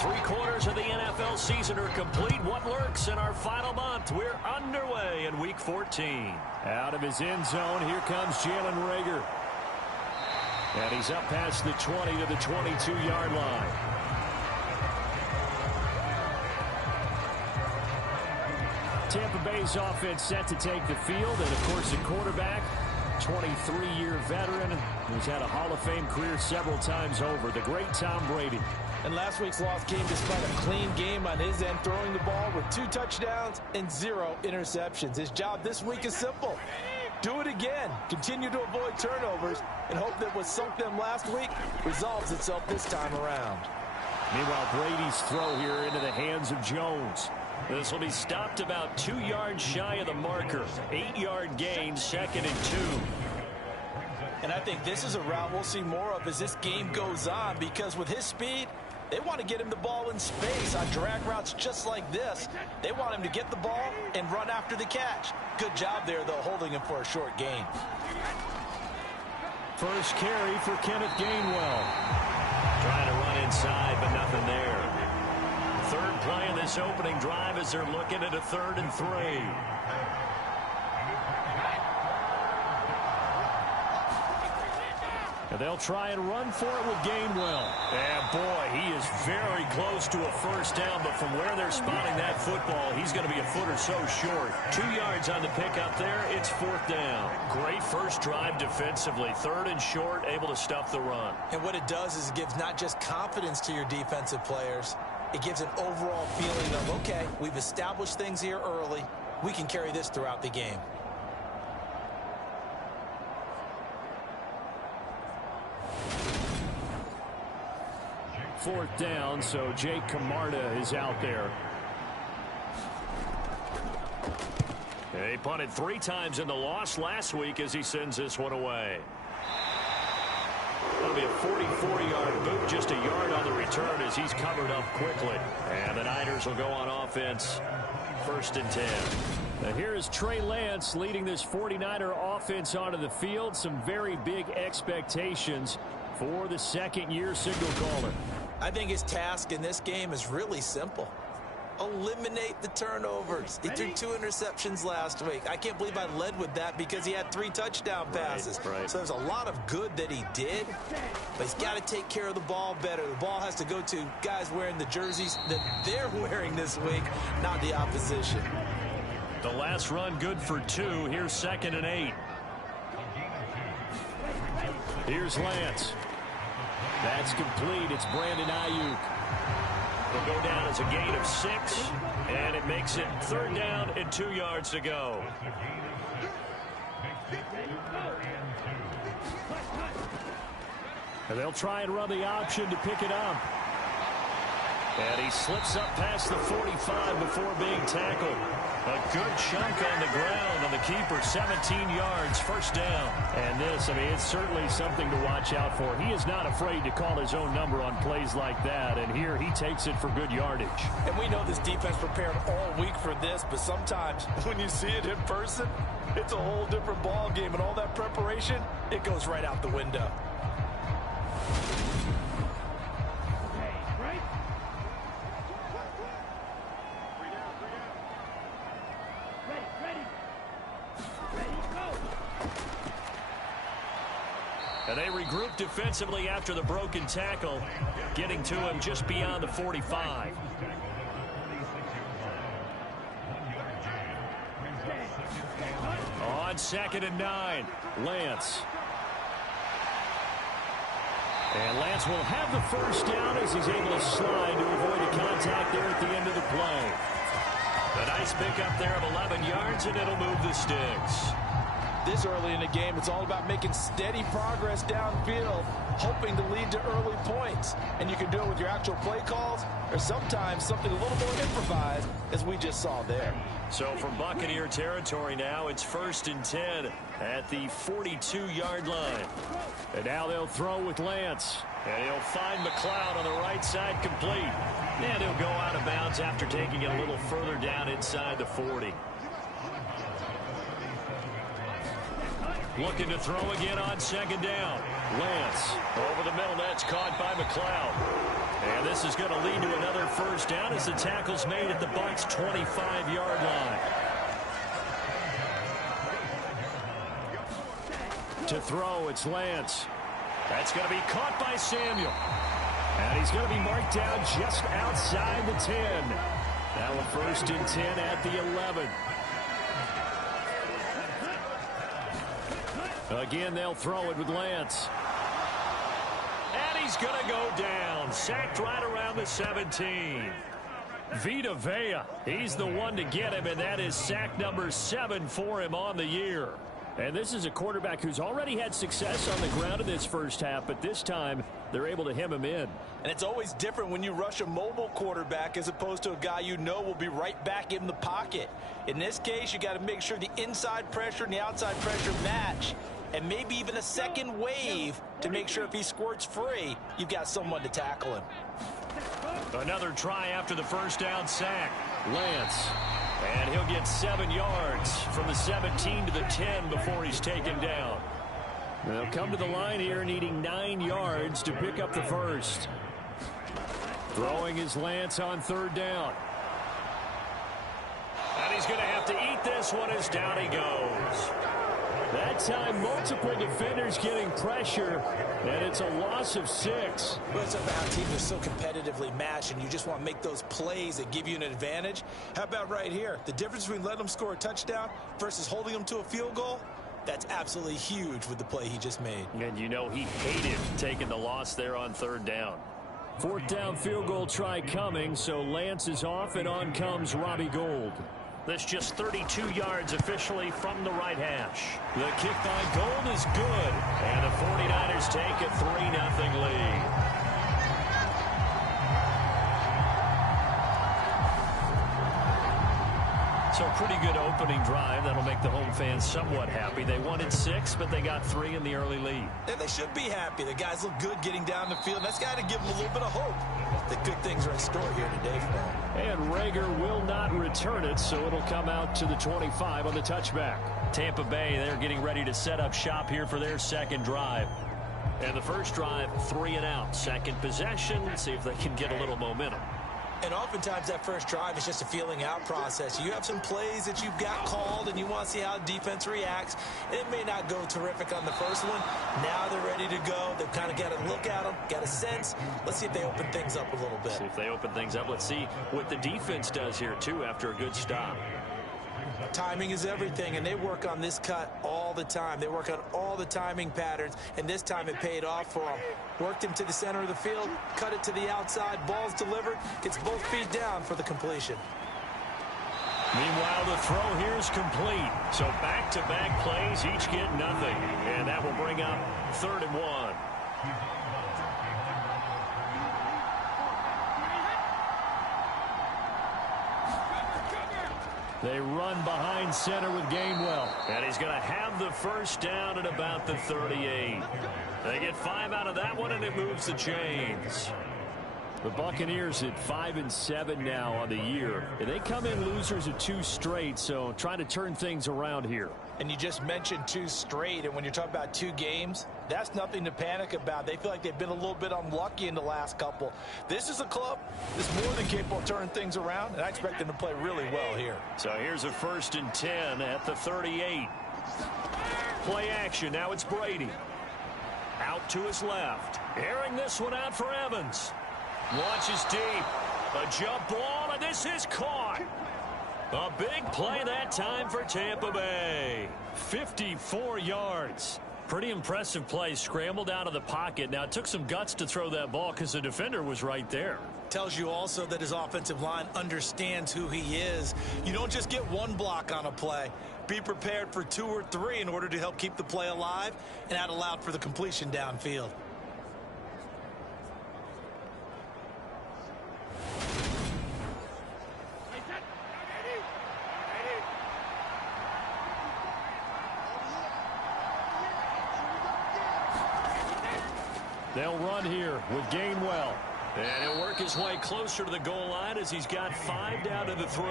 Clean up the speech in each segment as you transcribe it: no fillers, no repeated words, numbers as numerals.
Three-quarters of the NFL season are complete. What lurks in our final month? We're underway in Week 14. Out of his end zone, here comes Jalen Reagor. And he's up past the 20 to the 22-yard line. Tampa Bay's offense set to take the field. And, of course, the quarterback, 23-year veteran, who's had a Hall of Fame career several times over, the great Tom Brady. And last week's loss came despite a clean game on his end, throwing the ball with 2 touchdowns and 0 interceptions. His job this week is simple. Do it again. Continue to avoid turnovers and hope that what sunk them last week resolves itself this time around. Meanwhile, Brady's throw here into the hands of Jones. This will be stopped about 2 yards shy of the marker. 8-yard gain, 2nd and 2. And I think this is a route we'll see more of as this game goes on, because with his speed, they want to get him the ball in space on drag routes just like this. They want him to get the ball and run after the catch. Good job there, though, holding him for a short gain. First carry for Kenneth Gainwell. Trying to run inside, but nothing there. Third play of this opening drive as they're looking at a 3rd and 3. And they'll try and run for it with Gainwell. And, boy, he is very close to a first down, but from where they're spotting that football, he's going to be a foot or so short. 2 yards on the pickup there. It's 4th down. Great first drive defensively. 3rd and short, able to stuff the run. And what it does is it gives not just confidence to your defensive players, it gives an overall feeling of, okay, we've established things here early. We can carry this throughout the game. Fourth down, so Jake Camarda is out there. He punted 3 times in the loss last week as he sends this one away. That'll be a 44-yard boot, just a yard on the return as he's covered up quickly. And the Niners will go on offense, 1st and 10. Now here is Trey Lance leading this 49er offense onto the field. Some very big expectations for the second-year signal caller. I think his task in this game is really simple. Eliminate the turnovers. He threw 2 interceptions last week. I can't believe I led with that because he had 3 touchdown passes. Right. So there's a lot of good that he did, but he's got to take care of the ball better. The ball has to go to guys wearing the jerseys that they're wearing this week, not the opposition. The last run good for 2. Here's 2nd and 8. Here's Lance. That's complete. It's Brandon Ayuk. Will go down as a gain of 6, and it makes it 3rd down and 2 yards to go. And they'll try and run the option to pick it up. And he slips up past the 45 before being tackled. A good chunk on the ground on the keeper, 17 yards, 1st down. And this, I mean, it's certainly something to watch out for. He is not afraid to call his own number on plays like that, and here he takes it for good yardage. And we know this defense prepared all week for this, but sometimes when you see it in person, it's a whole different ball game, and all that preparation, it goes right out the window. And they regroup defensively after the broken tackle, getting to him just beyond the 45. On 2nd and 9, Lance. And Lance will have the first down as he's able to slide to avoid the contact there at the end of the play. A nice pickup there of 11 yards, and it'll move the sticks. This early in the game, it's all about making steady progress downfield, hoping to lead to early points. And you can do it with your actual play calls or sometimes something a little more improvised, as we just saw there. So from Buccaneer territory now, it's 1st and 10 at the 42-yard line. And now they'll throw with Lance. And he'll find McLeod on the right side, complete. And he'll go out of bounds after taking it a little further down inside the 40. Looking to throw again on 2nd down. Lance over the middle. That's caught by McLeod. And this is going to lead to another first down as the tackle's made at the Bucs' 25-yard line. To throw, it's Lance. That's going to be caught by Samuel. And he's going to be marked down just outside the 10. Now a 1st and 10 at the 11. Again, they'll throw it with Lance. And he's going to go down. Sacked right around the 17. Vita Vea, he's the one to get him, and that is sack number 7 for him on the year. And this is a quarterback who's already had success on the ground in this first half, but this time they're able to hem him in. And it's always different when you rush a mobile quarterback as opposed to a guy you know will be right back in the pocket. In this case, you got to make sure the inside pressure and the outside pressure match, and maybe even a second wave to make sure if he squirts free, you've got someone to tackle him. Another try after the first down sack. Lance. And he'll get 7 yards from the 17 to the 10 before he's taken down. They'll come to the line here needing 9 yards to pick up the first. Throwing is Lance on 3rd down. And he's going to have to eat this one as down he goes. That time, multiple defenders getting pressure, and it's a loss of 6. Well, it's about how teams are so competitively matched, and you just want to make those plays that give you an advantage. How about right here? The difference between letting them score a touchdown versus holding them to a field goal, that's absolutely huge with the play he just made. And you know he hated taking the loss there on 3rd down. 4th down field goal try coming, so Lance is off, and on comes Robbie Gould. This just 32 yards officially from the right hash. The kick by Gould is good. And the 49ers take a 3-0 lead. So pretty good opening drive. That'll make the home fans somewhat happy. They wanted 6, but they got 3 in the early lead. And they should be happy. The guys look good getting down the field. That's got to give them a little bit of hope that good things are in store here today for them. And Rager will not return it, so it'll come out to the 25 on the touchback. Tampa Bay, they're getting ready to set up shop here for their second drive. And the first drive, 3 and out. Second possession, see if they can get a little momentum. And oftentimes that first drive is just a feeling out process. You have some plays that you've got called and you want to see how the defense reacts. It may not go terrific on the first one. Now they're ready to go. They've kind of got to look at them, got a sense. Let's see if they open things up a little bit. See if they open things up. Let's see what the defense does here, too, after a good stop. Timing is everything, and they work on this cut all the time. They work on all the timing patterns, and this time it paid off for them. Worked him to the center of the field, cut it to the outside, ball's delivered, gets both feet down for the completion. Meanwhile, the throw here is complete. So back-to-back plays, each get nothing. And that will bring up 3rd and 1. They run behind center with Gainwell. And he's going to have the first down at about the 38. They get 5 out of that one, and it moves the chains. The Buccaneers at 5-7 now on the year. And they come in losers of 2 straight, so trying to turn things around here. And you just mentioned 2 straight, and when you're talking about 2 games, that's nothing to panic about. They feel like they've been a little bit unlucky in the last couple. This is a club that's more than capable of turning things around, and I expect them to play really well here. So here's a 1st and 10 at the 38. Play action. Now it's Brady. Out to his left. Airing this one out for Evans. Launches deep. A jump ball, and this is caught. A big play that time for Tampa Bay. 54 yards. Pretty impressive play. Scrambled out of the pocket. Now, it took some guts to throw that ball because the defender was right there. Tells you also that his offensive line understands who he is. You don't just get one block on a play. Be prepared for 2 or 3 in order to help keep the play alive, and that allowed for the completion downfield. They'll run here with Gainwell. And he'll work his way closer to the goal line as he's got 5 down to the 3.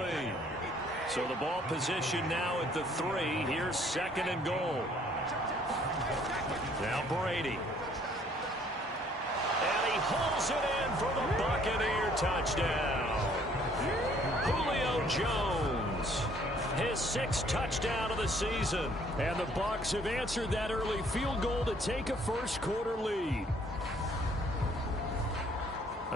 So the ball position now at the 3. Here's 2nd and goal. Now Brady. And he hauls it in for the Buccaneer touchdown. Julio Jones, his 6th touchdown of the season. And the Bucs have answered that early field goal to take a first-quarter lead.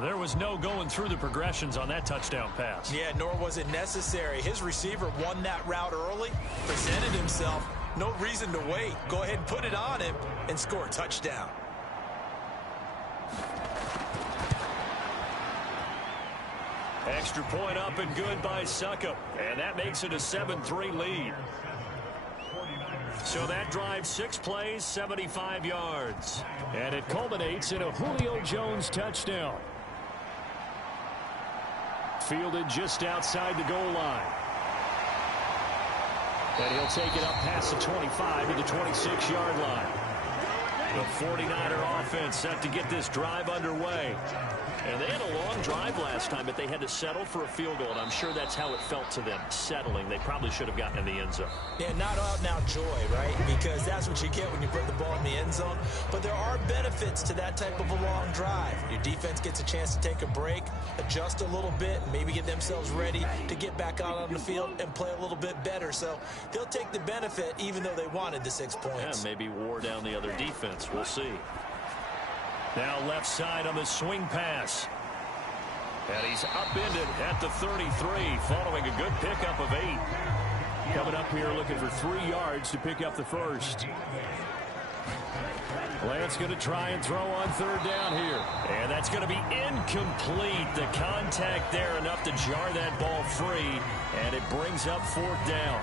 There was no going through the progressions on that touchdown pass. Yeah, nor was it necessary. His receiver won that route early, presented himself. No reason to wait. Go ahead and put it on him and score a touchdown. Extra point up and good by Succop. And that makes it a 7-3 lead. So that drive, 6 plays, 75 yards. And it culminates in a Julio Jones touchdown. Fielded just outside the goal line. And he'll take it up past the 25 to the 26-yard line. The 49er offense set to get this drive underway. And they had a long drive last time, but they had to settle for a field goal. And I'm sure that's how it felt to them, settling. They probably should have gotten in the end zone. Yeah, not out now joy, right? Because that's what you get when you put the ball in the end zone. But there are benefits to that type of a long drive. Your defense gets a chance to take a break, adjust a little bit, and maybe get themselves ready to get back out on the field and play a little bit better. So they'll take the benefit even though they wanted the 6 points. Yeah, maybe wore down the other defense. We'll see. Now left side on the swing pass. And he's upended at the 33 following a good pickup of 8. Coming up here looking for 3 yards to pick up the first. Lance going to try and throw on 3rd down here. And that's going to be incomplete. The contact there enough to jar that ball free. And it brings up 4th down.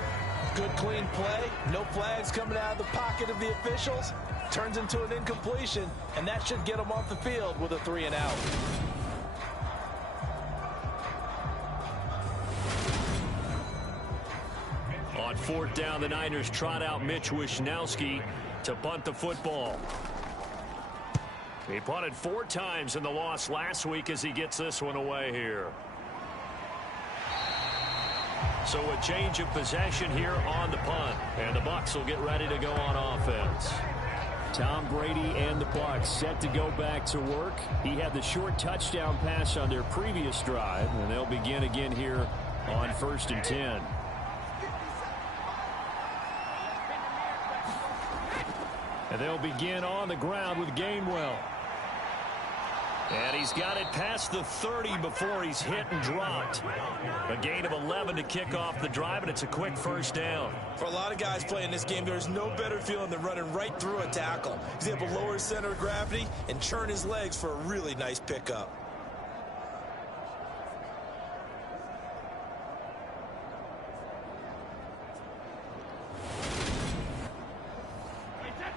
Good clean play. No flags coming out of the pocket of the officials. Turns into an incompletion, and that should get them off the field with a 3-and-out. On 4th down, the Niners trot out Mitch Wishnowski to bunt the football. He punted 4 times in the loss last week as he gets this one away here. So a change of possession here on the punt, and the Bucs will get ready to go on offense. Tom Brady and the Bucs set to go back to work. He had the short touchdown pass on their previous drive, and they'll begin again here on 1st and 10. And they'll begin on the ground with Gainwell. And he's got it past the 30 before he's hit and dropped. A gain of 11 to kick off the drive, and it's a quick 1st down. For a lot of guys playing this game, there's no better feeling than running right through a tackle. He's able to lower his center of gravity and churn his legs for a really nice pickup.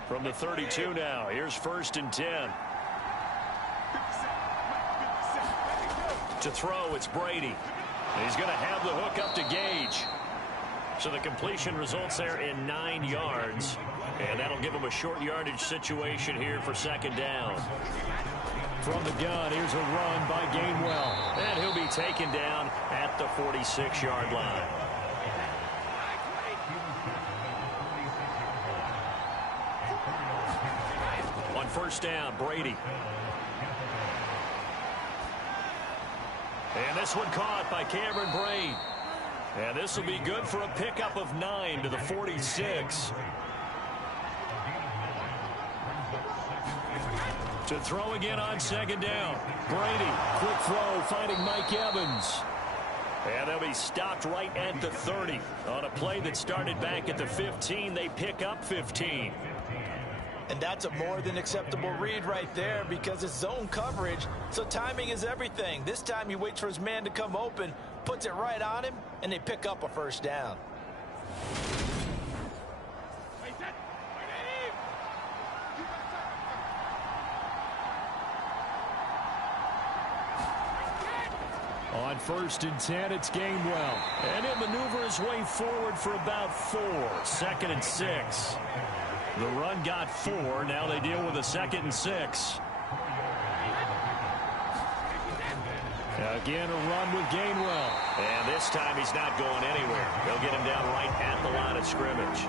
From the 32 now, here's 1st and 10. To throw, it's Brady. He's going to have the hook up to Gage. So the completion results there in 9 yards. And that'll give him a short yardage situation here for 2nd down. From the gun, here's a run by Gainwell. And he'll be taken down at the 46-yard line. On 1st down, Brady. And this one caught by Cameron Brain. And this will be good for a pickup of 9 to the 46. To throw again on 2nd down. Brady, quick throw, finding Mike Evans. And they'll be stopped right at the 30. On a play that started back at the 15, they pick up 15. And that's a more than acceptable read right there because it's zone coverage, so timing is everything. This time he waits for his man to come open, puts it right on him, and they pick up a 1st down. On 1st and 10, it's Gainwell. And he'll maneuver his way forward for about 4. 2nd and 6. The run got 4. Now they deal with a 2nd and 6. Again, a run with Gainwell. And this time he's not going anywhere. They'll get him down right at the line of scrimmage.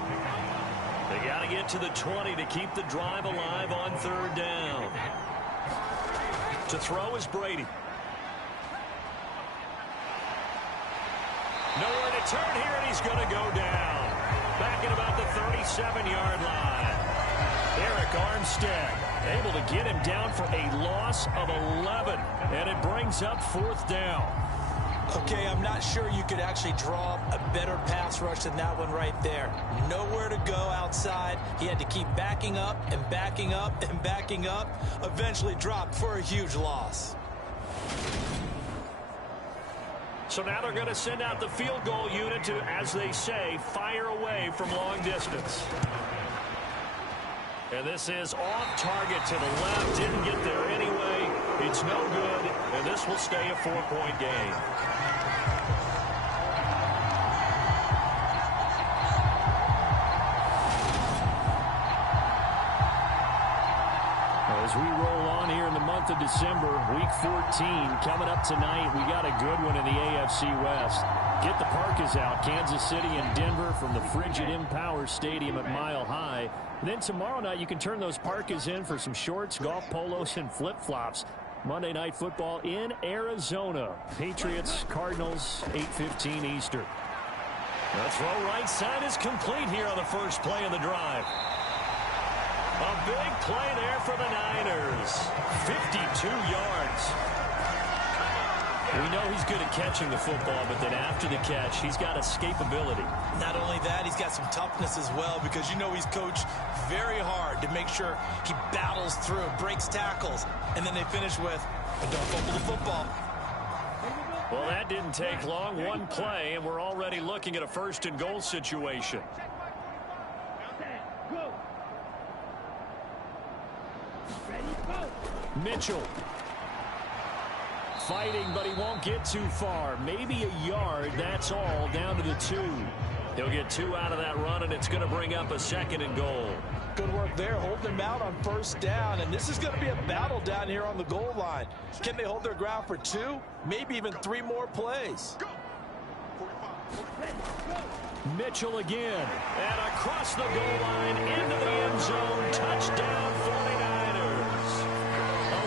They got to get to the 20 to keep the drive alive on 3rd down. To throw is Brady. Nowhere to turn here, and he's going to go down. Back at about the 37-yard line. Eric Armstead able to get him down for a loss of 11. And it brings up 4th down. Okay, I'm not sure you could actually draw a better pass rush than that one right there. Nowhere to go outside. He had to keep backing up and backing up and backing up. Eventually dropped for a huge loss. So now they're going to send out the field goal unit to, as they say, fire away from long distance. And this is off target to the left. Didn't get there anyway. It's no good. And this will stay a 4-point game. As we roll on here in the month of December, Week 14 coming up tonight. We got a good one in the AFC West. Get the Parkas out. Kansas City and Denver from the frigid Empower Stadium at Mile High. And then tomorrow night you can turn those Parkas in for some shorts, golf polos, and flip-flops. Monday Night Football in Arizona. Patriots, Cardinals, 8:15 Eastern. The throw right side is complete here on the first play of the drive. A big play there for the Niners. 52 yards. We know he's good at catching the football, but then after the catch, he's got escapability. Not only that, he's got some toughness as well, because you know he's coached very hard to make sure he battles through, breaks tackles, and then they finish with, and don't fumble the football. Well, that didn't take long. One play, and we're already looking at a 1st and goal situation. Mitchell. Fighting, but he won't get too far. Maybe a yard, that's all, down to the 2. He'll get 2 out of that run, and it's going to bring up a 2nd and goal. Good work there, holding him out on 1st down, and this is going to be a battle down here on the goal line. Can they hold their ground for 2, maybe even 3 more plays? Mitchell again. And across the goal line, into the end zone, touchdown 49ers.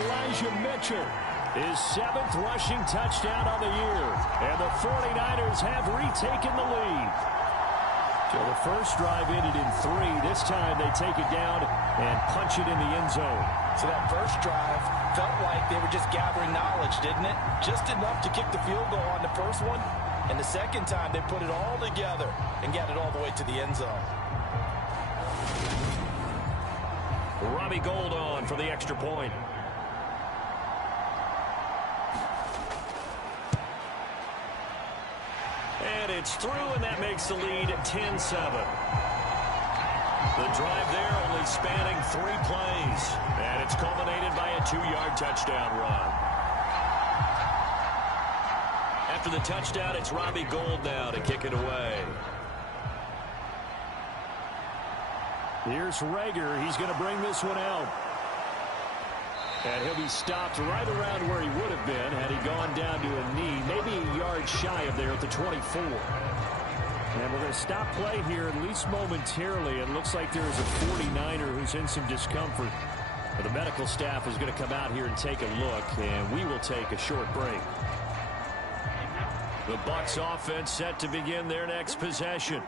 Elijah Mitchell. His 7th rushing touchdown on the year. And the 49ers have retaken the lead. So the first drive ended in 3. This time they take it down and punch it in the end zone. So that first drive felt like they were just gathering knowledge, didn't it? Just enough to kick the field goal on the first one. And the second time they put it all together and got it all the way to the end zone. Robbie Gould on for the extra point. And it's through, and that makes the lead 10-7. The drive there only spanning 3 plays. And it's culminated by a 2-yard touchdown run. After the touchdown, it's Robbie Gould now to kick it away. Here's Rager. He's going to bring this one out. And he'll be stopped right around where he would have been had he gone down to a knee, maybe a yard shy of there at the 24. And we're going to stop play here at least momentarily. It looks like there is a 49er who's in some discomfort. But the medical staff is going to come out here and take a look, and we will take a short break. The Bucs offense set to begin their next possession.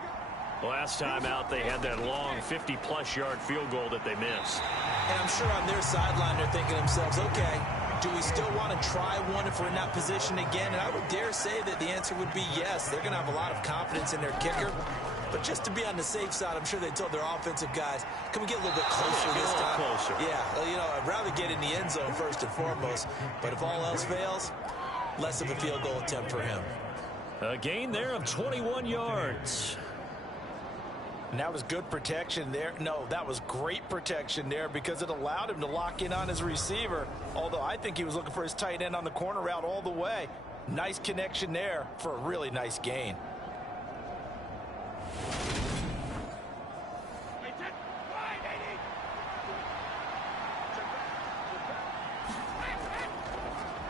Last time out, they had that long 50-plus yard field goal that they missed. And I'm sure on their sideline they're thinking to themselves, okay, do we still want to try one if we're in that position again? And I would dare say that the answer would be yes. They're going to have a lot of confidence in their kicker. But just to be on the safe side, I'm sure they told their offensive guys, can we get a little bit closer this time? Closer. Yeah, well, you know, I'd rather get in the end zone first and foremost. But if all else fails, less of a field goal attempt for him. A gain there of 21 yards. And that was good protection there. No, that was great protection there because it allowed him to lock in on his receiver. Although I think he was looking for his tight end on the corner route all the way. Nice connection there for a really nice gain.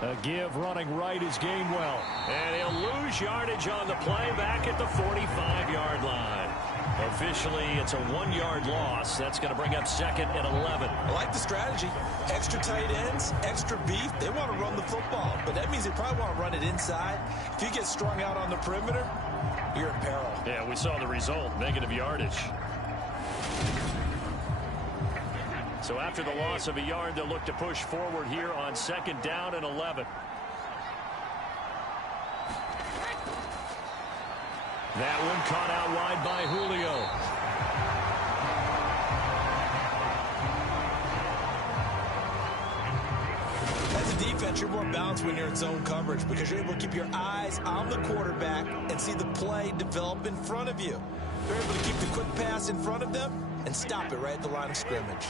A give running right is Gainwell. And he'll lose yardage on the play back at the 45-yard line. Officially, it's a 1-yard loss. That's going to bring up 2nd and 11. I like the strategy. Extra tight ends, extra beef. They want to run the football. But that means means they probably want to run it inside. If you get strung out on the perimeter, you're in peril. Yeah, we saw the result, negative yardage. So after the loss of a yard, they'll look to push forward here on 2nd down and 11. That one caught out wide by Julio. As a defense, you're more balanced when you're in zone coverage because you're able to keep your eyes on the quarterback and see the play develop in front of you. You're able to keep the quick pass in front of them and stop it right at the line of scrimmage.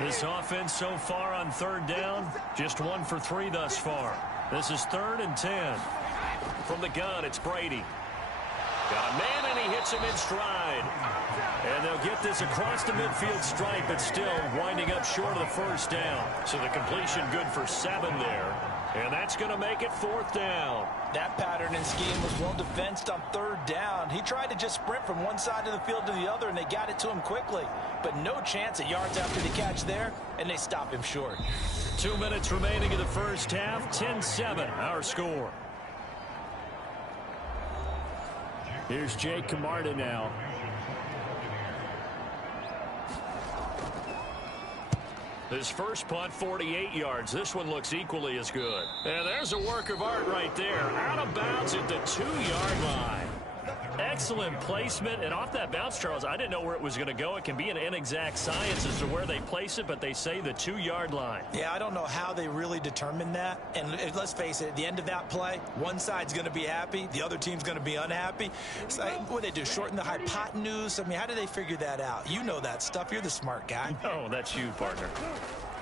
This offense so far on 3rd down, just 1 for 3 thus far. This is 3rd and 10. From the gun, it's Brady. Got a man, and he hits him in stride. And they'll get this across the midfield stripe, but still winding up short of the 1st down. So the completion good for 7 there. And that's going to make it 4th down. That pattern and scheme was well defensed on 3rd down. He tried to just sprint from one side of the field to the other, and they got it to him quickly. But no chance at yards after the catch there, and they stop him short. 2 minutes remaining in the 1st half. 10-7, our score. Here's Jake Camarda now. His first punt, 48 yards. This one looks equally as good. And there's a work of art right there. Out of bounds at the 2-yard line. Excellent placement. And off that bounce, Charles, I didn't know where it was going to go. It can be an inexact science as to where they place it, but they say the 2-yard line. Yeah, I don't know how they really determine that. And let's face it, at the end of that play, one side's going to be happy, the other team's going to be unhappy. It's like, what do they do, shorten the hypotenuse? I mean, how do they figure that out? You know that stuff. You're the smart guy. No, that's you, partner.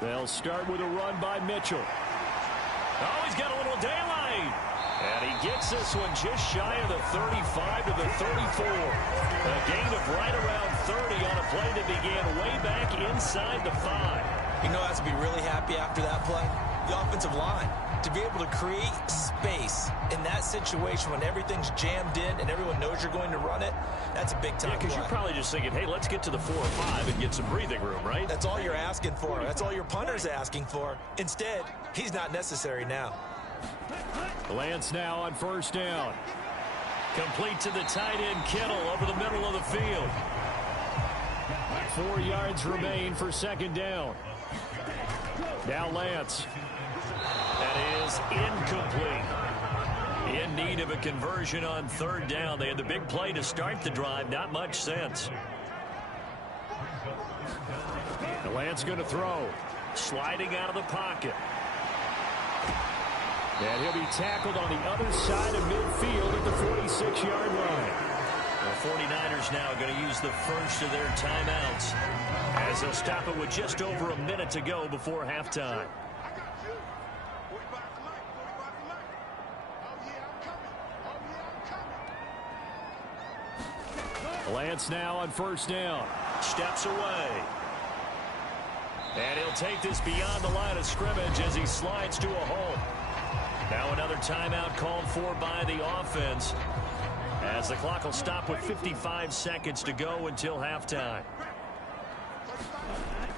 They'll start with a run by Mitchell. Oh, he's got a little daylight. And he gets this one just shy of the 35 to the 34. A gain of right around 30 on a play that began way back inside the 5. You know, has to be really happy after that play. The offensive line. To be able to create space in that situation when everything's jammed in and everyone knows you're going to run it, that's a big time play. Because you're probably just thinking, hey, let's get to the 4 or 5 and get some breathing room, right? That's all you're asking for. That's all your punter's asking for. Instead, he's not necessary now. Lance now on 1st down. Complete to the tight end, Kittle, over the middle of the field. 4 yards remain for 2nd down. Now Lance. That is incomplete. In need of a conversion on 3rd down. They had the big play to start the drive. Not much sense. The Lance going to throw. Sliding out of the pocket. And he'll be tackled on the other side of midfield at the 46-yard line. The 49ers now going to use the first of their timeouts as they'll stop it with just over a minute to go before halftime. Lance now on 1st down. Steps away. And he'll take this beyond the line of scrimmage as he slides to a hole. Now another timeout called for by the offense as the clock will stop with 55 seconds to go until halftime.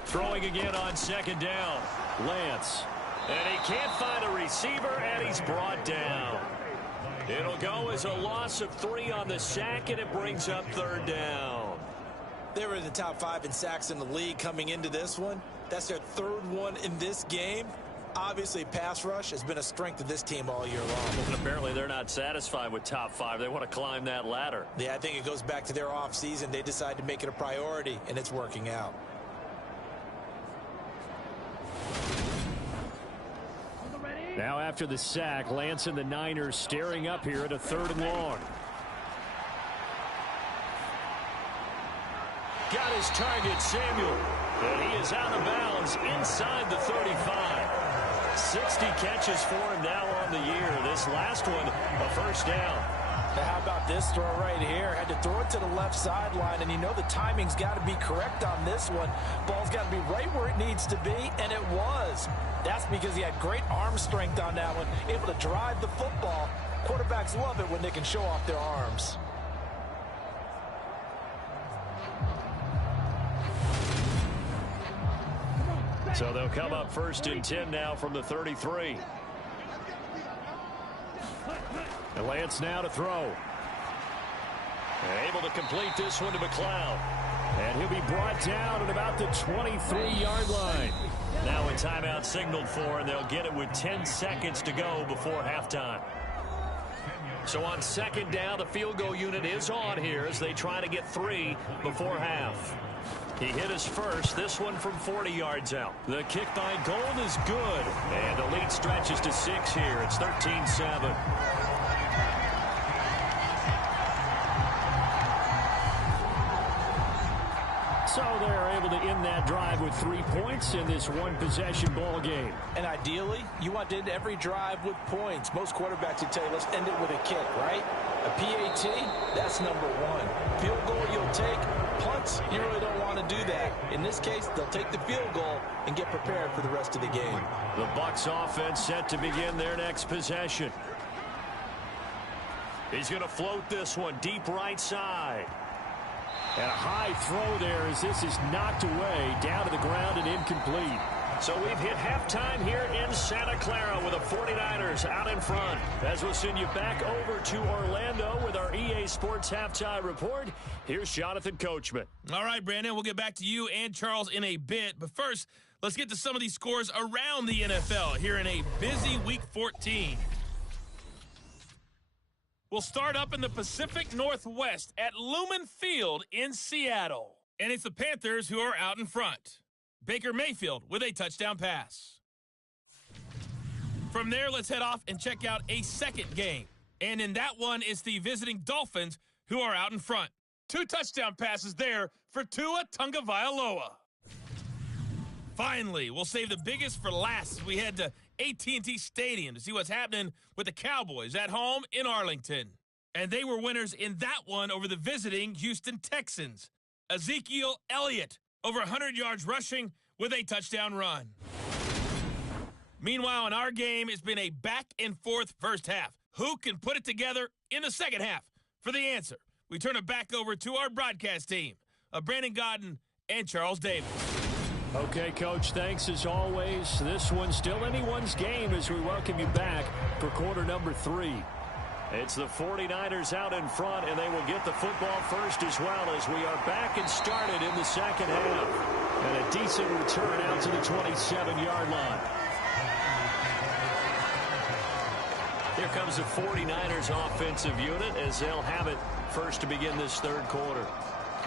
Throwing again on 2nd down. Lance. And he can't find a receiver, and he's brought down. It'll go as a loss of 3 on the sack, and it brings up 3rd down. They were in the top 5 in sacks in the league coming into this one. That's their 3rd one in this game. Obviously, pass rush has been a strength of this team all year long. And apparently they're not satisfied with top 5. They want to climb that ladder. Yeah, I think it goes back to their offseason. They decided to make it a priority, and it's working out. Now after the sack, Lance and the Niners staring up here at a 3rd and long. Got his target, Samuel. And he is out of bounds inside the 35. 60 catches for him now on the year. This last one, a 1st down. Now how about this throw right here? Had to throw it to the left sideline, and you know the timing's got to be correct on this one. Ball's got to be right where it needs to be, and it was. That's because he had great arm strength on that one, able to drive the football. Quarterbacks love it when they can show off their arms. So they'll come up 1st and 10 now from the 33. And Lance now to throw. Able to complete this one to McLeod. And he'll be brought down at about the 23-yard line. Now a timeout signaled for, and they'll get it with 10 seconds to go before halftime. So on second down, the field goal unit is on here as they try to get 3 before half. He hit his first, this one from 40 yards out. The kick by Gold is good. And the lead stretches to 6 here. It's 13-7. So they're able to end that drive with 3 points in this one-possession ball game. And ideally, you want to end every drive with points. Most quarterbacks would tell you, let's end it with a kick, right? A PAT, that's number 1. Field goal you'll take. Punts, you really don't want to do that. In this case, they'll take the field goal and get prepared for the rest of the game. The Bucs offense set to begin their next possession. He's going to float this one deep right side. And a high throw there as this is knocked away, down to the ground and incomplete. So we've hit halftime here in Santa Clara with the 49ers out in front. As we'll send you back over to Orlando with our EA Sports Halftime Report, here's Jonathan Coachman. All right, Brandon, we'll get back to you and Charles in a bit. But first, let's get to some of these scores around the NFL here in a busy Week 14. We'll start up in the Pacific Northwest at Lumen Field in Seattle. And it's the Panthers who are out in front. Baker Mayfield with a touchdown pass. From there, let's head off and check out a second game. And in that one, it's the visiting Dolphins who are out in front. 2 touchdown passes there for Tua Tagovailoa. Finally, we'll save the biggest for last as we head to AT&T Stadium to see what's happening with the Cowboys at home in Arlington. And they were winners in that one over the visiting Houston Texans. Ezekiel Elliott over 100 yards rushing with a touchdown run. Meanwhile, in our game, it's been a back-and-forth first half. Who can put it together in the second half? For the answer, we turn it back over to our broadcast team of Brandon Godden and Charles Davis. Okay, Coach, thanks as always. This one's still anyone's game as we welcome you back for quarter number 3. It's the 49ers out in front, and they will get the football first as well as we are back and started in the second half. And a decent return out to the 27-yard line. Here comes the 49ers offensive unit as they'll have it first to begin this third quarter.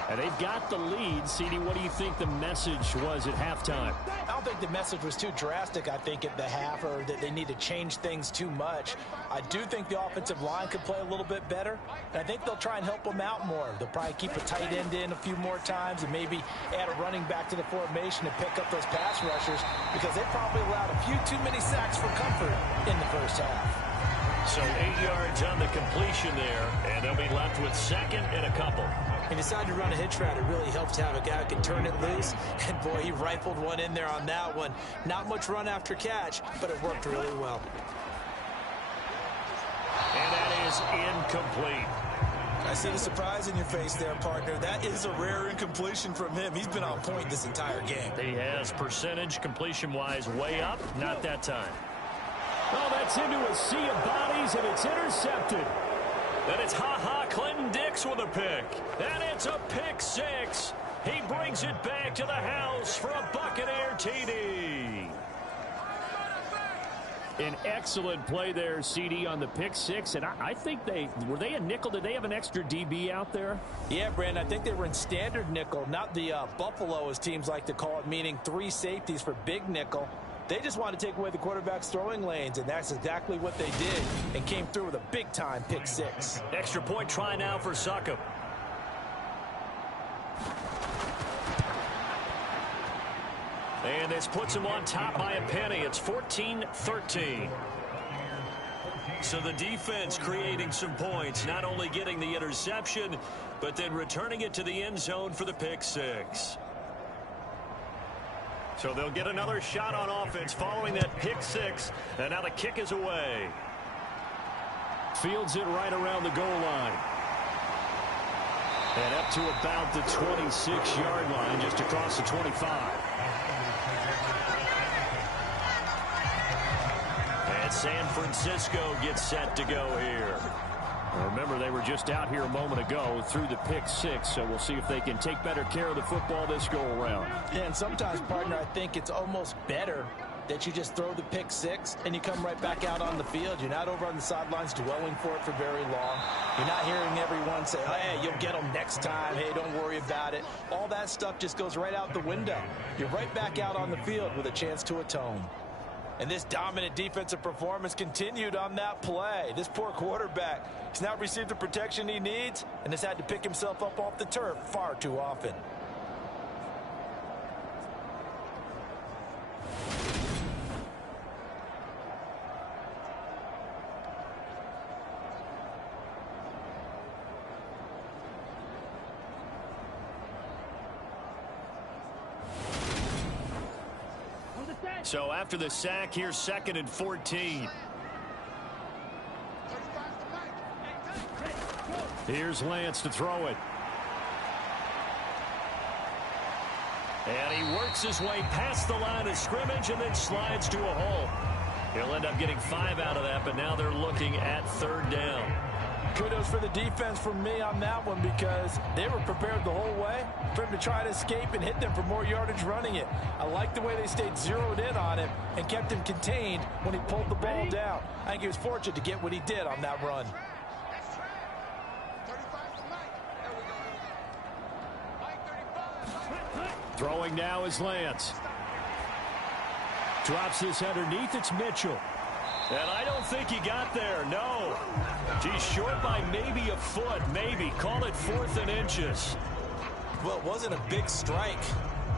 And they've got the lead. CD, what do you think the message was at halftime? I don't think the message was too drastic, I think, at the half, or that they need to change things too much. I do think the offensive line could play a little bit better, and I think they'll try and help them out more. They'll probably keep a tight end in a few more times and maybe add a running back to the formation to pick up those pass rushers because they probably allowed a few too many sacks for comfort in the first half. So 8 yards on the completion there, and they'll be left with second and a couple. He decided to run a hitch route. It really helped to have a guy who can turn it loose. And, boy, he rifled one in there on that one. Not much run after catch, but it worked really well. And that is incomplete. I see the surprise in your face there, partner. That is a rare incompletion from him. He's been on point this entire game. He has percentage completion-wise way up. Not that time. Oh, that's into a sea of bodies, and it's intercepted. Then it's Clinton Dix with a pick. And it's a pick 6. He brings it back to the house for a Buccaneer TD. An excellent play there, CD, on the pick 6. And I think were they a nickel? Did they have an extra DB out there? Yeah, Brandon, I think they were in standard nickel, not the Buffalo, as teams like to call it, meaning 3 safeties for big nickel. They just wanted to take away the quarterback's throwing lanes, and that's exactly what they did, and came through with a big-time pick 6. Extra point try now for Succop. And this puts him on top by a penny. It's 14-13. So the defense creating some points, not only getting the interception, but then returning it to the end zone for the pick 6. So they'll get another shot on offense following that pick 6. And now the kick is away. Fields it right around the goal line. And up to about the 26-yard line, just across the 25. And San Francisco gets set to go here. Remember, they were just out here a moment ago through the pick six, so we'll see if they can take better care of the football this go-around. Yeah, and sometimes, partner, I think it's almost better that you just throw the pick six and you come right back out on the field. You're not over on the sidelines dwelling for it for very long. You're not hearing everyone say, oh, hey, you'll get them next time. Hey, don't worry about it. All that stuff just goes right out the window. You're right back out on the field with a chance to atone. And this dominant defensive performance continued on that play. This poor quarterback has not received the protection he needs and has had to pick himself up off the turf far too often. So after the sack, here's 2nd and 14. Here's Lance to throw it. And he works his way past the line of scrimmage and then slides to a hole. He'll end up getting 5 out of that, but now they're looking at 3rd down. Kudos for the defense from me on that one because they were prepared the whole way for him to try to escape and hit them for more yardage running it. I like the way they stayed zeroed in on him and kept him contained when he pulled the ball down. I think he was fortunate to get what he did on that run. Throwing now is Lance. Drops this underneath. It's Mitchell. And I don't think he got there, no. He's short by maybe a foot, maybe. Call it 4th and inches. Well, it wasn't a big strike,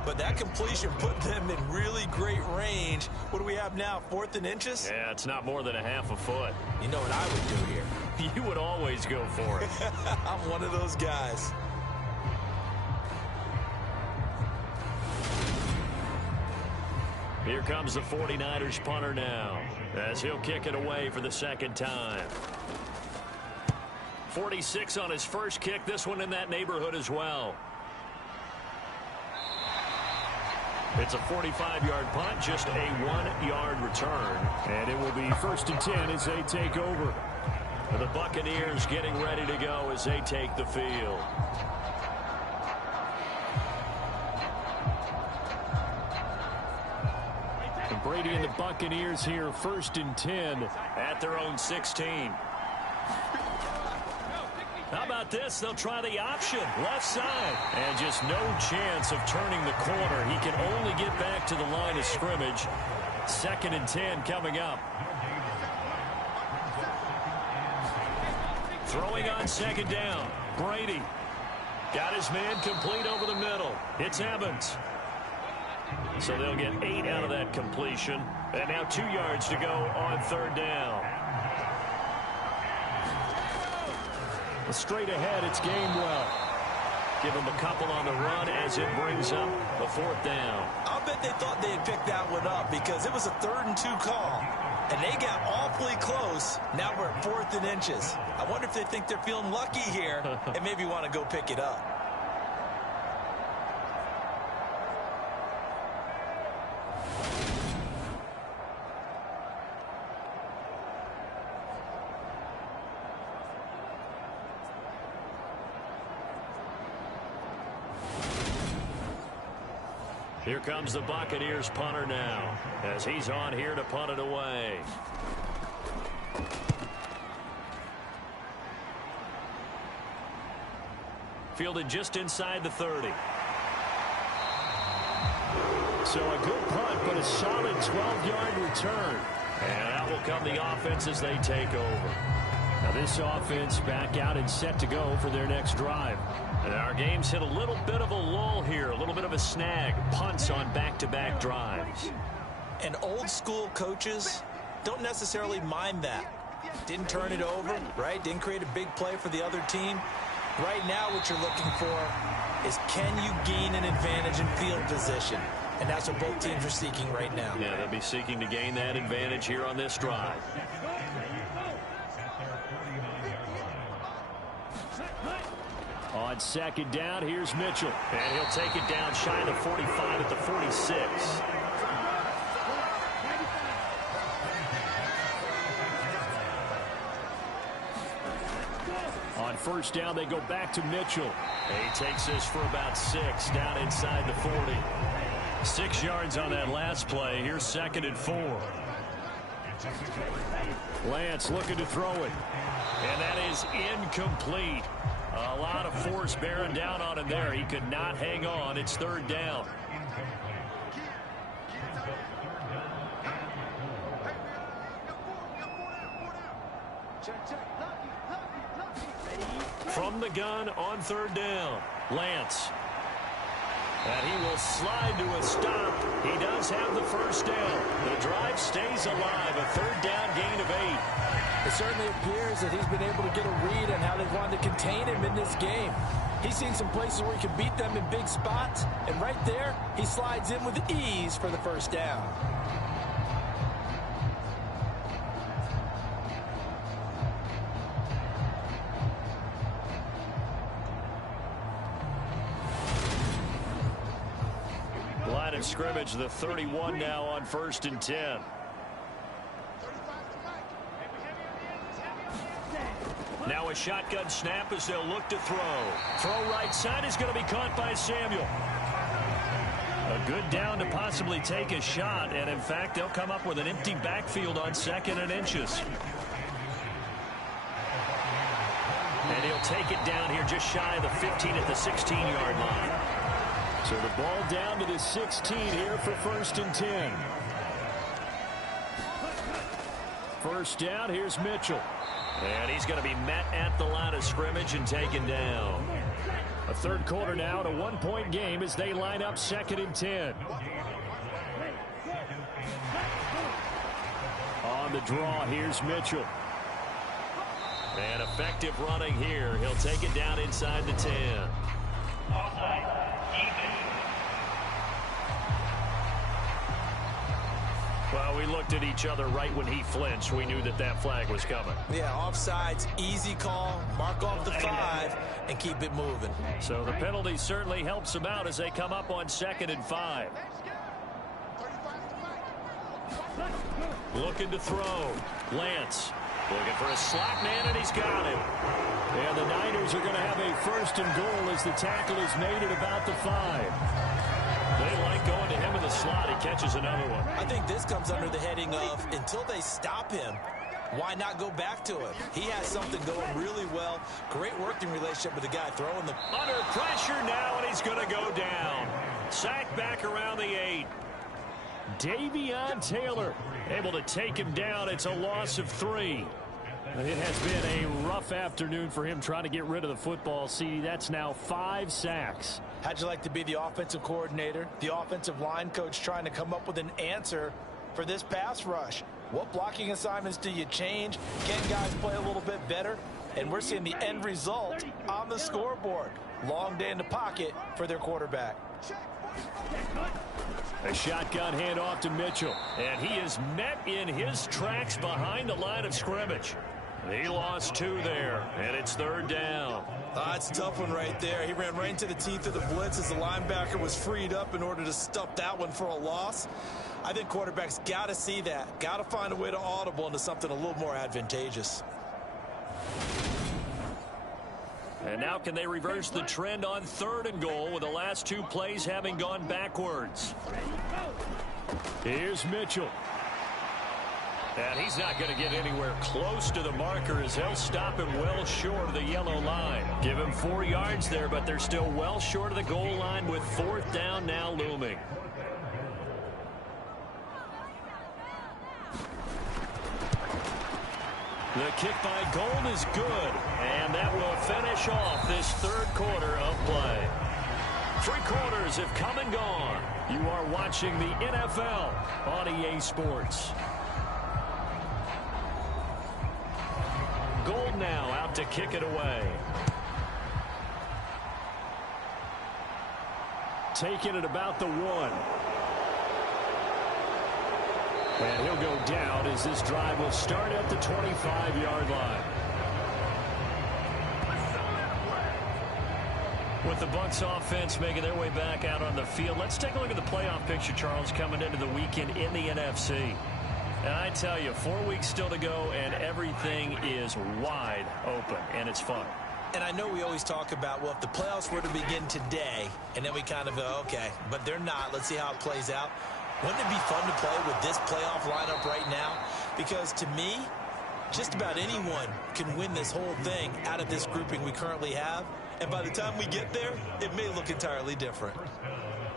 but that completion put them in really great range. What do we have now, 4th and inches? Yeah, it's not more than a half a foot. You know what I would do here? You would always go for it. I'm one of those guys. Here comes the 49ers punter now as he'll kick it away for the 2nd time. 46 on his first kick. This one in that neighborhood as well. It's a 45-yard punt, just a 1-yard return. And it will be 1st and 10 as they take over. The Buccaneers getting ready to go as they take the field. Brady and the Buccaneers here 1st and 10 at their own 16. How about this? They'll try the option left side and just no chance of turning the corner. He can only get back to the line of scrimmage. 2nd and 10 coming up. Throwing on 2nd down. Brady got his man complete over the middle. It's Evans. So they'll get 8 out of that completion. And now 2 yards to go on 3rd down. Straight ahead, it's Gainwell. Give him a couple on the run as it brings up the 4th down. I'll bet they thought they had picked that one up because it was a 3rd and 2 call. And they got awfully close. Now we're at 4th and inches. I wonder if they think they're feeling lucky here and maybe want to go pick it up. Here comes the Buccaneers punter now as he's on here to punt it away. Fielded just inside the 30. So a good punt, but a solid 12-yard return. And out will come the offense as they take over. Now this offense back out and set to go for their next drive. And our game's hit a little bit of a lull here, a little bit of a snag. Punts on back-to-back drives. And old school coaches don't necessarily mind that. Didn't turn it over, right? Didn't create a big play for the other team. Right now what you're looking for is can you gain an advantage in field position? And that's what both teams are seeking right now. Yeah, they'll be seeking to gain that advantage here on this drive. On 2nd down, here's Mitchell. And he'll take it down shy of the 45 at the 46. On first down, they go back to Mitchell. He takes this for about 6 down inside the 40. 6 yards on that last play. Here's 2nd and 4. Lance looking to throw it. And that is incomplete. A lot of force bearing down on him there. He could not hang on. It's 3rd down. From the gun on 3rd down, Lance. And he will slide to a stop. He does have the first down. The drive stays alive. A 3rd down gain of 8. It certainly appears that he's been able to get a read on how they've wanted to contain him in this game. He's seen some places where he can beat them in big spots, and right there, he slides in with ease for the first down. Line of scrimmage, the 31 now on 1st and 10. Now a shotgun snap as they'll look to throw. Throw right side is going to be caught by Samuel. A good down to possibly take a shot, and in fact, they'll come up with an empty backfield on 2nd and inches. And he'll take it down here just shy of the 15 at the 16-yard line. So the ball down to the 16 here for 1st and 10. First down, here's Mitchell. And he's going to be met at the line of scrimmage and taken down. A 3rd quarter now, and a 1-point game as they line up 2nd and 10. On the draw, here's Mitchell. And effective running here. He'll take it down inside the 10. Well, we looked at each other right when he flinched. We knew that that flag was coming. Yeah, offsides, easy call, mark off the 5, and keep it moving. So the penalty certainly helps them out as they come up on 2nd and 5. Looking to throw. Lance looking for a slot man, and he's got him. And the Niners are going to have a 1st and goal as the tackle is made at about the 5. They like going to him in the slot. He catches another one. I think this comes under the heading of until they stop him, why not go back to it? He has something going really well. Great working relationship with the guy throwing the... Under pressure now, and he's going to go down. Sacked back around the 8. Davion Taylor able to take him down. It's a loss of 3. It has been a rough afternoon for him trying to get rid of the football. See, that's now 5 sacks. How'd you like to be the offensive coordinator, the offensive line coach trying to come up with an answer for this pass rush? What blocking assignments do you change? Can guys play a little bit better? And we're seeing the end result on the scoreboard. Long day in the pocket for their quarterback. A shotgun handoff to Mitchell. And he is met in his tracks behind the line of scrimmage. He lost 2 there, and it's 3rd down. That's a tough one right there. He ran right into the teeth of the blitz as the linebacker was freed up in order to stuff that one for a loss. I think quarterbacks got to see that. Got to find a way to audible into something a little more advantageous. And now can they reverse the trend on 3rd and goal with the last 2 plays having gone backwards? Here's Mitchell. And he's not going to get anywhere close to the marker as they'll stop him well short of the yellow line. Give him 4 yards there, but they're still well short of the goal line with 4th down now looming. The kick by Gold is good, and that will finish off this 3rd quarter of play. 3 quarters have come and gone. You are watching the NFL on EA Sports. Gold now out to kick it away. Taking it about the 1. And he'll go down as this drive will start at the 25-yard line. With the Bucs offense making their way back out on the field, let's take a look at the playoff picture, Charles, coming into the weekend in the NFC. And I tell you, 4 weeks still to go, and everything is wide open, and it's fun. And I know we always talk about, well, if the playoffs were to begin today, and then we kind of go, okay, but they're not. Let's see how it plays out. Wouldn't it be fun to play with this playoff lineup right now? Because to me, just about anyone can win this whole thing out of this grouping we currently have. And by the time we get there, it may look entirely different.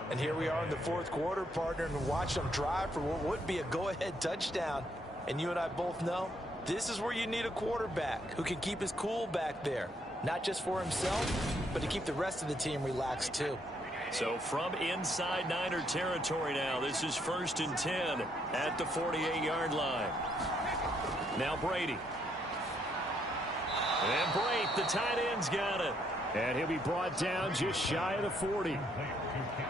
And here we are in the fourth quarter, partner, and watch them drive for what would be a go-ahead touchdown. And you and I both know this is where you need a quarterback who can keep his cool back there. Not just for himself, but to keep the rest of the team relaxed too. So from inside Niner territory now, this is 1st and 10 at the 48-yard line. Now Brady. And Brate, the tight end's got it. And he'll be brought down just shy of the 40.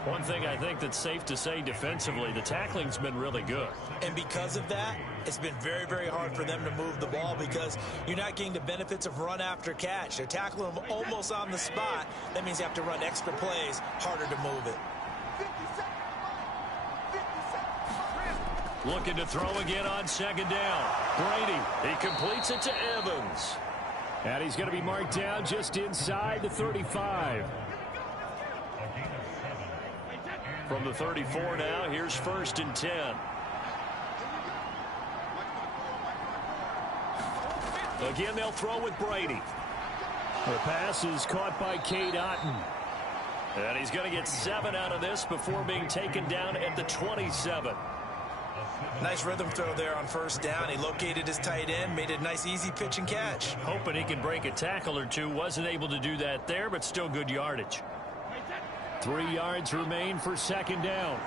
One thing I think that's safe to say defensively, the tackling's been really good. And because of that, it's been very, very hard for them to move the ball because you're not getting the benefits of run after catch. They're tackling them almost on the spot. That means you have to run extra plays, harder to move it. Looking to throw again on 2nd down. Brady, he completes it to Evans. And he's going to be marked down just inside the 35. From the 34 now, here's 1st and 10. Again, they'll throw with Brady. The pass is caught by Cade Otton. And he's going to get 7 out of this before being taken down at the 27. Nice rhythm throw there on 1st down. He located his tight end, made it a nice easy pitch and catch. Hoping he can break a tackle or two. Wasn't able to do that there, but still good yardage. 3 yards remain for 2nd down.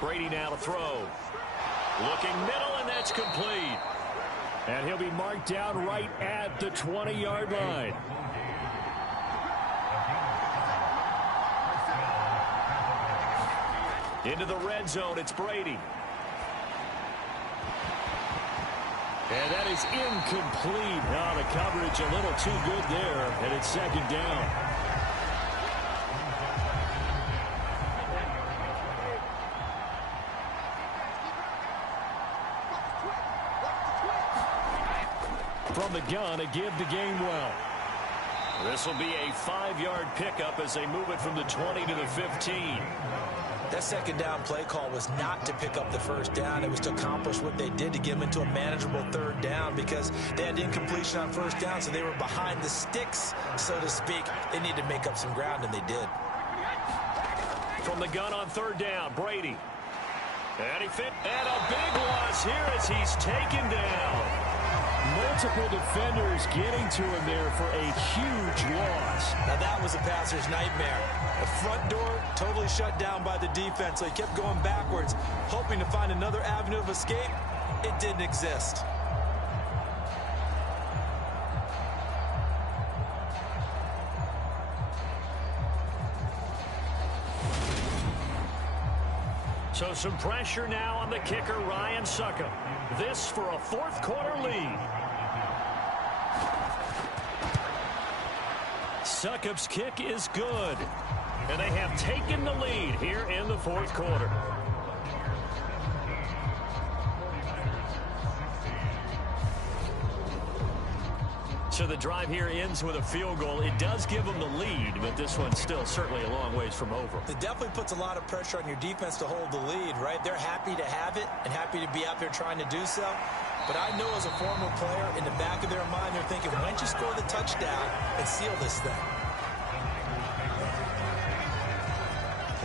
Brady now to throw. Looking middle, and that's complete. And he'll be marked down right at the 20-yard line. Into the red zone, it's Brady. And that is incomplete. Now the coverage a little too good there, and it's 2nd down. From the gun, a give to Gainwell. This will be a 5-yard pickup as they move it from the 20 to the 15. That 2nd down play call was not to pick up the 1st down. It was to accomplish what they did to get them into a manageable 3rd down because they had incompletion on 1st down, so they were behind the sticks, so to speak. They needed to make up some ground, and they did. From the gun on 3rd down, Brady. And he fit. And a big loss here as he's taken down. Multiple defenders getting to him there for a huge loss. Now that was a passer's nightmare. The front door totally shut down by the defense, so he kept going backwards, hoping to find another avenue of escape. It didn't exist. So some pressure now on the kicker, Ryan Succop. This for a 4th quarter lead. Succop's kick is good. And they have taken the lead here in the 4th quarter. So the drive here ends with a field goal. It does give them the lead, but this one's still certainly a long ways from over. It definitely puts a lot of pressure on your defense to hold the lead, right? They're happy to have it and happy to be out there trying to do so. But I know as a former player, in the back of their mind, they're thinking, why don't you score the touchdown and seal this thing?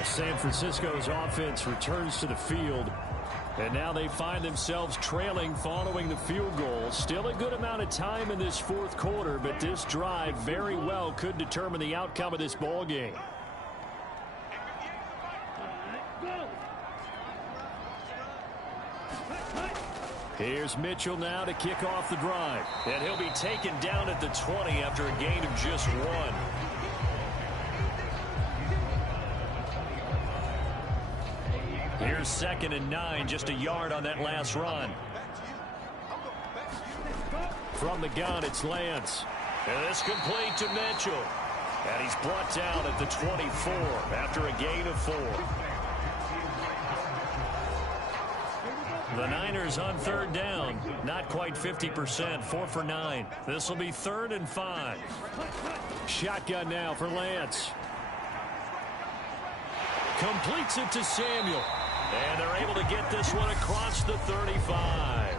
San Francisco's offense returns to the field. And now they find themselves trailing following the field goal. Still a good amount of time in this 4th quarter, but this drive very well could determine the outcome of this ball game. Here's Mitchell now to kick off the drive. And he'll be taken down at the 20 after a gain of just 1. Here's 2nd and 9, just a yard on that last run. From the gun, it's Lance. And this complete to Mitchell. And he's brought down at the 24 after a gain of 4. The Niners on third down. Not quite 50%. 4 for 9. This will be 3rd and 5. Shotgun now for Lance. Completes it to Samuel. And they're able to get this one across the 35.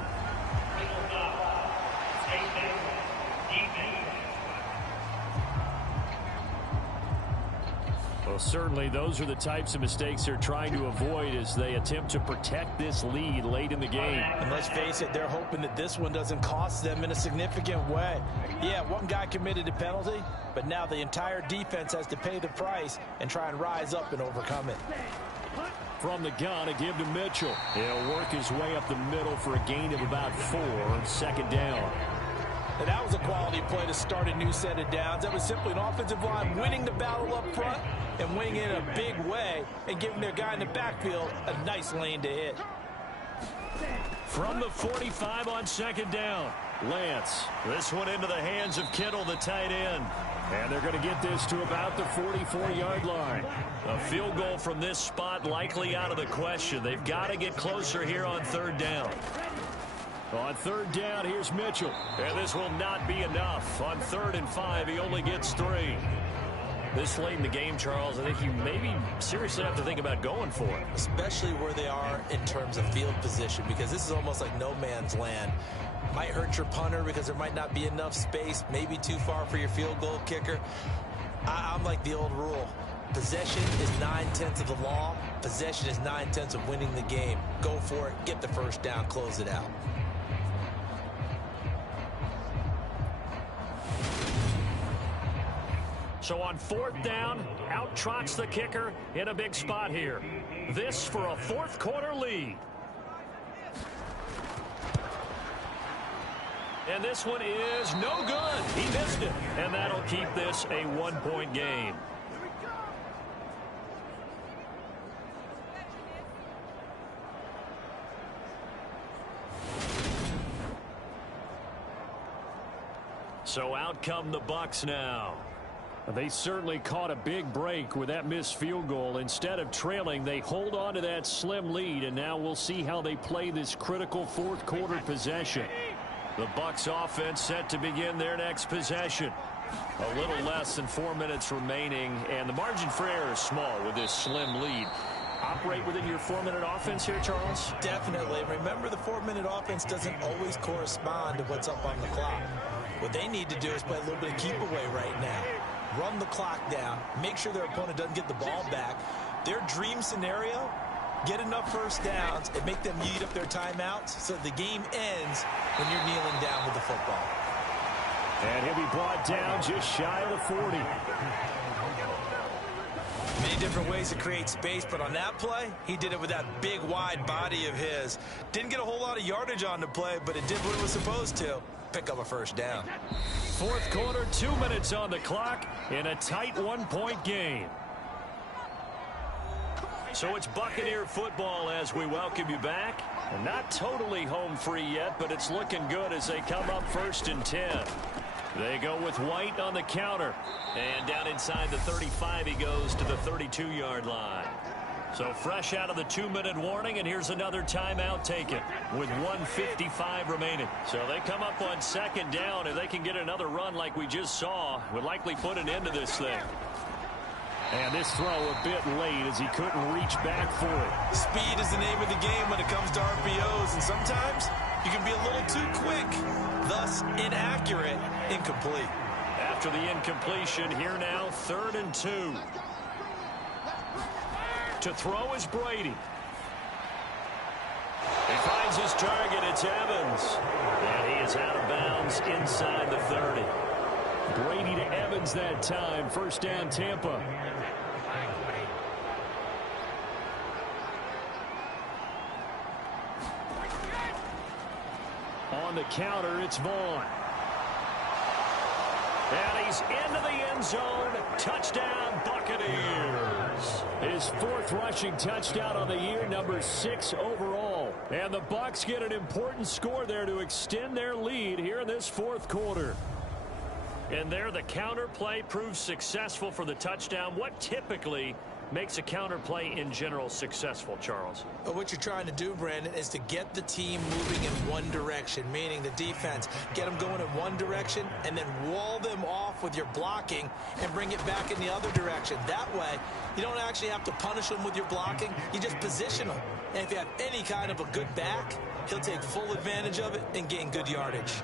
Well, certainly those are the types of mistakes they're trying to avoid as they attempt to protect this lead late in the game. And let's face it, they're hoping that this one doesn't cost them in a significant way. Yeah, one guy committed a penalty, but now the entire defense has to pay the price and try and rise up and overcome it. From the gun, a give to Mitchell. He'll work his way up the middle for a gain of about 4 on 2nd down. And that was a quality play to start a new set of downs. That was simply an offensive line winning the battle up front and winning it in a big way and giving their guy in the backfield a nice lane to hit. From the 45 on 2nd down, Lance. This one into the hands of Kittle, the tight end. And they're going to get this to about the 44-yard line. A field goal from this spot likely out of the question. They've got to get closer here on 3rd down. On 3rd down, here's Mitchell. And this will not be enough. On 3rd and 5, he only gets 3. This late in the game, Charles, I think you maybe seriously have to think about going for it. Especially where they are in terms of field position, because this is almost like no man's land. Might hurt your punter because there might not be enough space, maybe too far for your field goal kicker. I'm like the old rule. Possession is 9/10 of the law. Possession is 9/10 of winning the game. Go for it, get the first down, close it out. So on 4th down, out trots the kicker in a big spot here. This for a 4th quarter lead. And this one is no good. He missed it. And that'll keep this a 1-point game. So out come the Bucs now. They certainly caught a big break with that missed field goal. Instead of trailing, they hold on to that slim lead, and now we'll see how they play this critical 4th quarter possession. The Bucs offense set to begin their next possession. A little less than 4 minutes remaining, and the margin for error is small with this slim lead. Operate within your 4-minute offense here, Charles? Definitely. Remember, the 4-minute offense doesn't always correspond to what's up on the clock. What they need to do is play a little bit of keep away right now. Run the clock down, make sure their opponent doesn't get the ball back. Their dream scenario, get enough first downs and make them eat up their timeouts so the game ends when you're kneeling down with the football. And he'll be brought down just shy of the 40. Many different ways to create space, but on that play, he did it with that big, wide body of his. Didn't get a whole lot of yardage on the play, but it did what it was supposed to. Pick up a first down. 4th quarter, 2 minutes on the clock in a tight 1-point game. So it's Buccaneer football as we welcome you back. Not totally home free yet, but it's looking good as they come up 1st and 10. They go with White on the counter. And down inside the 35, he goes to the 32-yard line. So fresh out of the 2-minute warning, and here's another timeout taken with 1:55 remaining. So they come up on 2nd down. If they can get another run like we just saw, would likely put an end to this thing. And this throw a bit late as he couldn't reach back for it. Speed is the name of the game when it comes to RPOs, and sometimes you can be a little too quick, thus inaccurate, incomplete. After the incompletion, here now 3rd and 2. To throw is Brady. He finds his target. It's Evans. And he is out of bounds inside the 30. Brady to Evans that time. 1st down, Tampa. On the counter, it's Vaughn. And he's into the end zone. Touchdown, Buccaneers. His 4th rushing touchdown on the year, number 6 overall. And the Bucs get an important score there to extend their lead here in this 4th quarter. And there the counter play proves successful for the touchdown. What typically makes a counter play in general successful, Charles? What you're trying to do, Brandon, is to get the team moving in one direction, meaning the defense. Get them going in one direction and then wall them off with your blocking and bring it back in the other direction. That way, you don't actually have to punish them with your blocking. You just position them. And if you have any kind of a good back, he'll take full advantage of it and gain good yardage.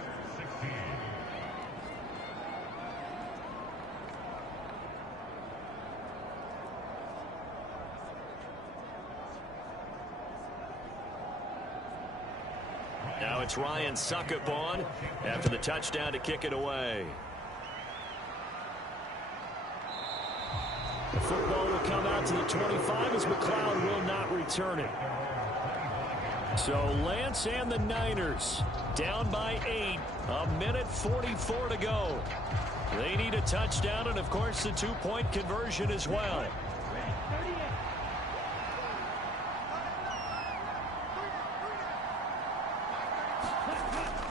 Now it's Ryan Suckup on after the touchdown to kick it away. The football will come out to the 25 as McLeod will not return it. So Lance and the Niners down by 8. A minute 44 to go. They need a touchdown and, of course, the two-point conversion as well.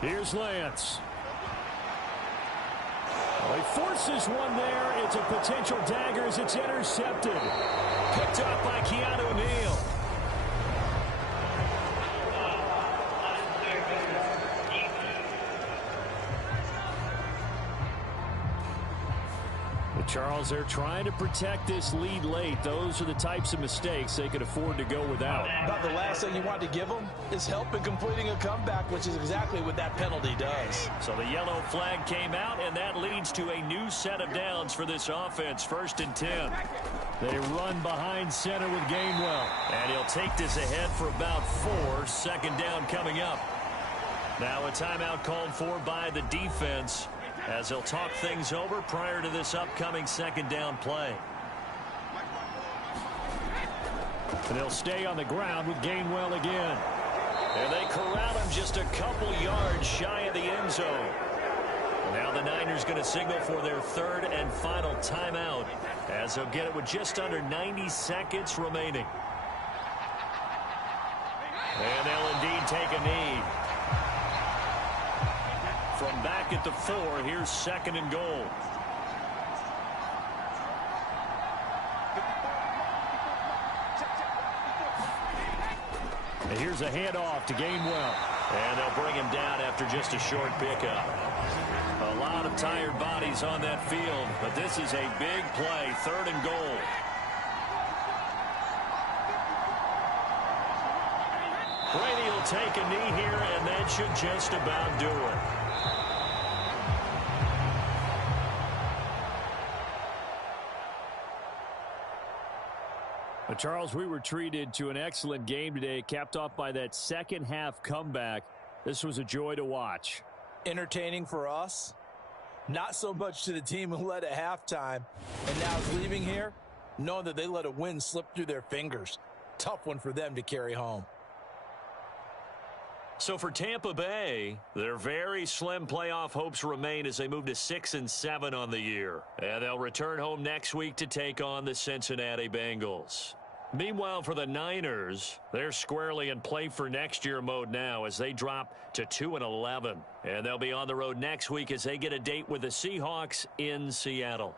Here's Lance. Well, he forces one there. It's a potential dagger as it's intercepted. Picked up by Keanu Neal. Charles, they're trying to protect this lead late. Those are the types of mistakes they could afford to go without. About the last thing you want to give them is help in completing a comeback, which is exactly what that penalty does. So the yellow flag came out, and that leads to a new set of downs for this offense. 1st and 10. They run behind center with Gainwell. And he'll take this ahead for about 4. 2nd down coming up. Now a timeout called for by the defense, as they'll talk things over prior to this upcoming 2nd down play. And they'll stay on the ground with Gainwell again. And they corral him just a couple yards shy of the end zone. Now the Niners going to signal for their 3rd and final timeout, as they'll get it with just under 90 seconds remaining. And they'll indeed take a knee. From back at the 4, here's 2nd and goal. And here's a handoff to Gainwell. And they'll bring him down after just a short pickup. A lot of tired bodies on that field, but this is a big play, 3rd and goal. Brady will take a knee here, and that should just about do it. But Charles, we were treated to an excellent game today, capped off by that second half comeback. This was a joy to watch. Entertaining for us, not so much to the team who led at halftime and now is leaving here knowing that they let a win slip through their fingers. Tough one for them to carry home. So for Tampa Bay, their very slim playoff hopes remain as they move to 6-7 on the year. And they'll return home next week to take on the Cincinnati Bengals. Meanwhile, for the Niners, they're squarely in play for next year mode now as they drop to 2-11. And they'll be on the road next week as they get a date with the Seahawks in Seattle.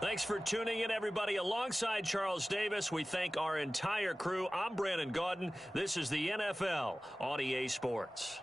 Thanks for tuning in, everybody. Alongside Charles Davis, we thank our entire crew. I'm Brandon Gaudin. This is the NFL on EA Sports.